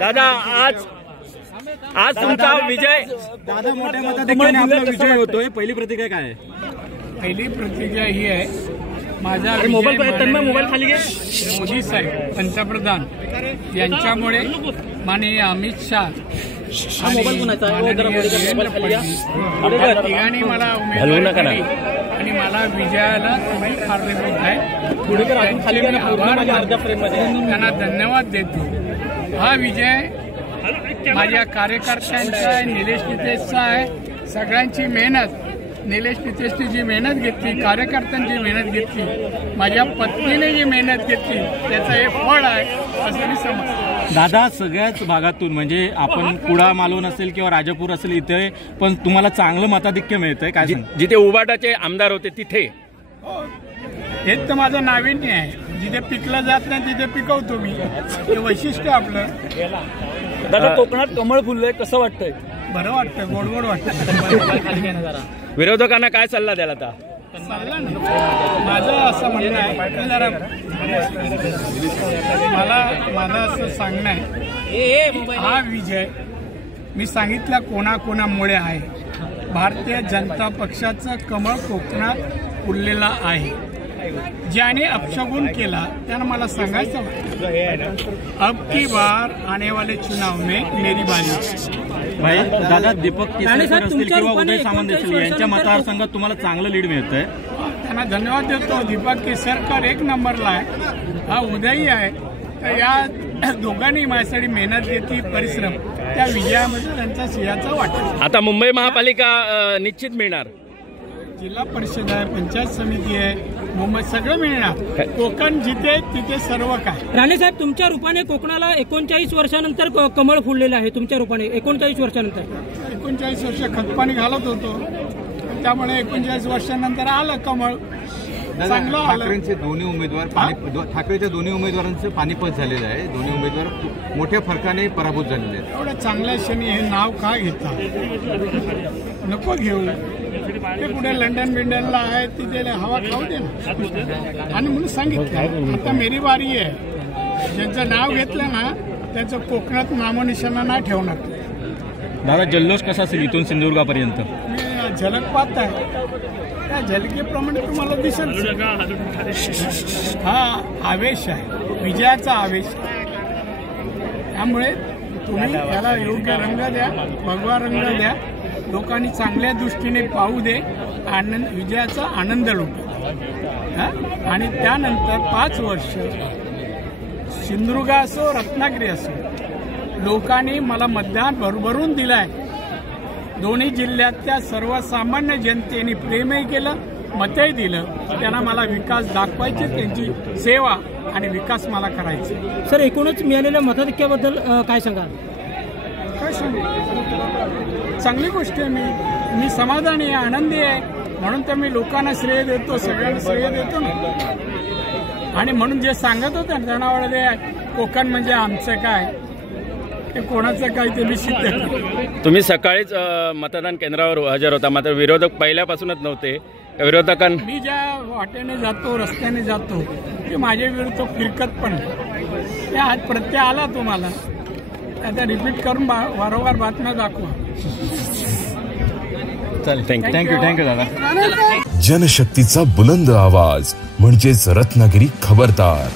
दादा आज तुमचा विजय, दादा मोठ्या मताधिक्याने आपला विजय होतोय, पहिली प्रतिक्रिया काय आहे? पहिली प्रतिक्रिया ही आहे, माझा मोबाईल खाली घे. मोदी साहेब पंतप्रधान यांच्यामुळे माननीय अमित शाह तिघांनी मला उमेदवारी दिली आणि मला विजयाला तुम्ही कारणीभूत आहे. त्यांना धन्यवाद देतो. हा विजय माझ्या कार्यकर्त्यांचा आहे, निलेश नितेशचा आहे. सगळ्यांची मेहनत, निलेश नितेशने जी मेहनत घेतली, कार्यकर्त्यांची मेहनत घेतली, माझ्या पत्नीने जी मेहनत घेतली, त्याचं हे फळ आहे असं मी समजतो. दादा सगळ्याच भागातून म्हणजे आपण कुडा मालवण असेल किंवा राजापूर असेल इथे पण तुम्हाला चांगलं मताधिक्य मिळतंय काय? जिथे उबाटाचे आमदार होते तिथे हेच तर माझं नाविन्य आहे. जिथे पिकलं जात नाही तिथे पिकवतो मी, हे वैशिष्ट्य आपलं. दादा कोकणात कमळ फुललंय, कसं वाटतंय? बरं वाटतं, गोड वाटतं. विरोधकांना काय सल्ला द्याल आता? सल्ला नाही, माझं असं म्हणणं आहे, जरा मला असं सांगणं आहे, हा विजय मी सांगितलं कोणाकोणामुळे आहे. भारतीय जनता पक्षाचं कमळ कोकणात फुललेलं आहे. ज्याने अपशगुन केला त्यानं मला सांगायचं अब की बार आने वाले चुनाव में मेरी बारी. भाई दादा दीपक केसरकर असतील किंवा उदय सामंत असतील यांच्या मतदारसंघात तुम्हाला चांगलं लीड मिळतंय, त्यांना धन्यवाद देतो. दीपक केसरकर एक नंबरला आहे, हा उदयही आहे. तर या दोघांनी माझ्यासाठी मेहनत घेतली, परिश्रम, त्या विजयामध्ये त्यांचा सिंहाचा वाटा. आता मुंबई महापालिका निश्चित मिळणार. जिल्हा परिषद आहे, पंचायत समिती आहे, मुंबई सगळं मिळणार. कोकण जिथे तिथे सर्व काय. राणे साहेब तुमच्या रूपाने कोकणाला 39 वर्षानंतर कमळ फुललेलं आहे. तुमच्या रूपाने 39 वर्षानंतर 39 वर्ष खतपाणी घालत होतो, त्यामुळे 39 वर्षानंतर आलं कमळ. चांगलं आलं. ठाकरेंचे दोन्ही उमेदवार ठाकरेच्या दोन्ही उमेदवारांचं पानिपत झालेलं आहे. दोन्ही उमेदवार मोठ्या फरकाने पराभूत झालेले आहेत. एवढ्या चांगल्या क्षणी हे नाव का घेता? नको घेऊ. ते पुढे लंडन बिंडनला आहे, तिथे हवा खाऊ दे ना. आणि म्हणून सांगितलं आता मेरी बारी आहे. ज्यांचं नाव घेतलं ना त्याचं कोकणात नामनिशाणा नाही ठेवणार. दादा जल्लोष कसा असेल इथून सिंधुदुर्गापर्यंत? मी झलक पाहत आहे, त्या झलकेप्रमाणे तुम्हाला दिसेल. हा आवेश आहे, विजयाचा आवेश आहे. त्यामुळे तुम्ही त्याला योग्य रंग द्या, भगवा रंग द्या, लोकांनी चांगल्या दृष्टीने पाहू दे, विजयाचा आनंद लुटू. आणि त्यानंतर 5 वर्ष सिंधुदुर्ग असो रत्नागिरी असो लोकांनी मला मतदान भरभरून दिलंय. दोन्ही जिल्ह्यातल्या सर्वसामान्य जनतेने प्रेमही केलं, मतही दिलं. त्यांना मला विकास दाखवायचे, त्यांची सेवा आणि विकास मला करायचा. सर एकूणच मिळालेल्या मताधिक्याबद्दल काय सांगाल? काय सांगू, चांगली गोष्ट आहे. मी समाधानी आहे, आनंदी आहे. म्हणून तर मी लोकांना श्रेय देतो, सगळ्यांना श्रेय देतो ना. आणि म्हणून जे सांगत होते त्यांना वाटले कोकण म्हणजे आमचं काय, ते कोणाचं काय ते मी सिद्ध. तुम्ही सकाळीच मतदान केंद्रावर हजर होता, मात्र विरोधक पहिल्यापासूनच नव्हते. विरोधकांना मी ज्या वाटेने जातो, रस्त्याने जातो, ते माझ्या विरुद्ध फिरकत पण ते आज प्रत्यय आला तुम्हाला. आता रिपीट करून वारंवार बातम्या दाखवा. थँक्यू दादा. जनशक्तीचा बुलंद आवाज म्हणजेच रत्नागिरी खबरदार.